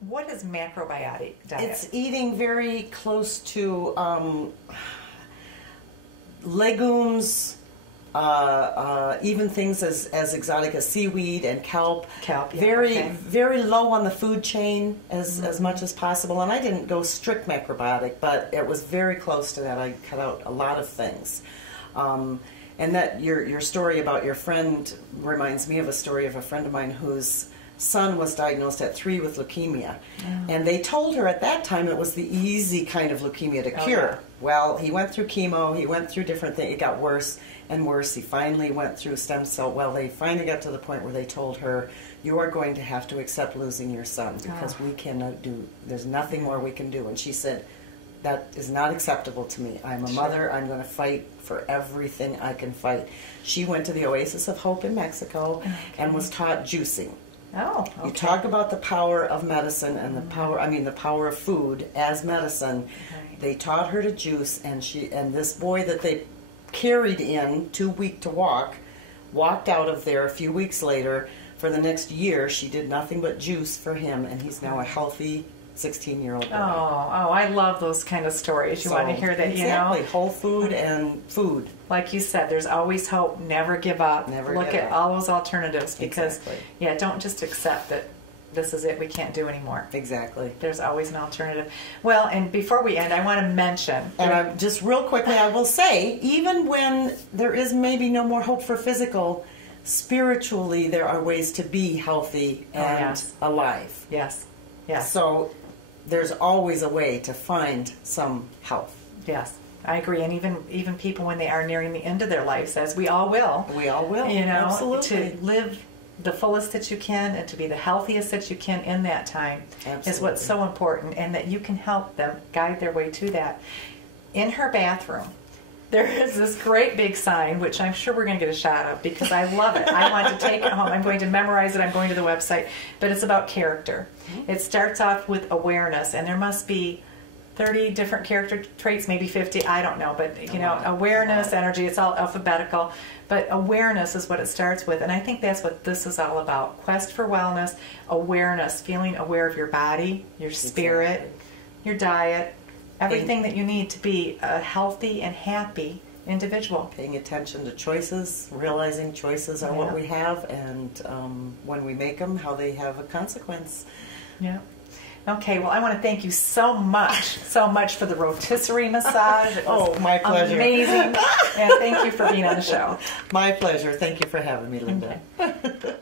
what is macrobiotic diet? It's eating very close to legumes, even things as exotic as seaweed and kelp. Kelp, yeah, very low on the food chain as much as possible. And I didn't go strict macrobiotic, but it was very close to that. I cut out a lot of things. And that your story about your friend reminds me of a story of a friend of mine whose son was diagnosed at 3 with leukemia. And they told her at that time it was the easy kind of leukemia to cure. Yeah. Well, he went through chemo, he went through different things, it got worse and worse. He finally went through stem cell. Well, they finally got to the point where they told her, you are going to have to accept losing your son because we cannot do, there's nothing more we can do. And she said, that is not acceptable to me. I'm a mother. I'm going to fight for everything I can fight. She went to the Oasis of Hope in Mexico and was taught juicing. Oh, okay. You talk about the power of medicine and the power of food as medicine. Right. They taught her to juice, and this boy that they carried in, too weak to walk, walked out of there a few weeks later. For the next year, she did nothing but juice for him, and he's now a healthy 16-year-old boy. Oh, I love those kind of stories. You want to hear that, exactly. Whole food and food. Like you said, there's always hope. Never give up. Look at all those alternatives because, don't just accept that this is it. We can't do anymore. Exactly. There's always an alternative. Well, and before we end, I want to mention. And just real quickly, I will say, even when there is maybe no more hope for physical, spiritually there are ways to be healthy and alive. Yes. Yes. So there's always a way to find some health. Yes, I agree. And even people when they are nearing the end of their lives, as we all will. We all will. Absolutely. To live the fullest that you can and to be the healthiest that you can in that time is what's so important, and that you can help them guide their way to that. In her bathroom, there is this great big sign, which I'm sure we're going to get a shot of because I love it. I want to take it home. I'm going to memorize it. I'm going to the website. But it's about character. It starts off with awareness, and there must be 30 different character traits, maybe 50, I don't know. But, awareness, energy, it's all alphabetical. But awareness is what it starts with, and I think that's what this is all about. Quest for wellness, awareness, feeling aware of your body, your spirit, your diet, everything that you need to be a healthy and happy individual. Paying attention to choices, realizing choices are what we have, and when we make them, how they have a consequence. Yeah. Okay, well, I want to thank you so much for the rotisserie massage. It was my pleasure. Amazing. And thank you for being on the show. My pleasure. Thank you for having me, Linda. Okay.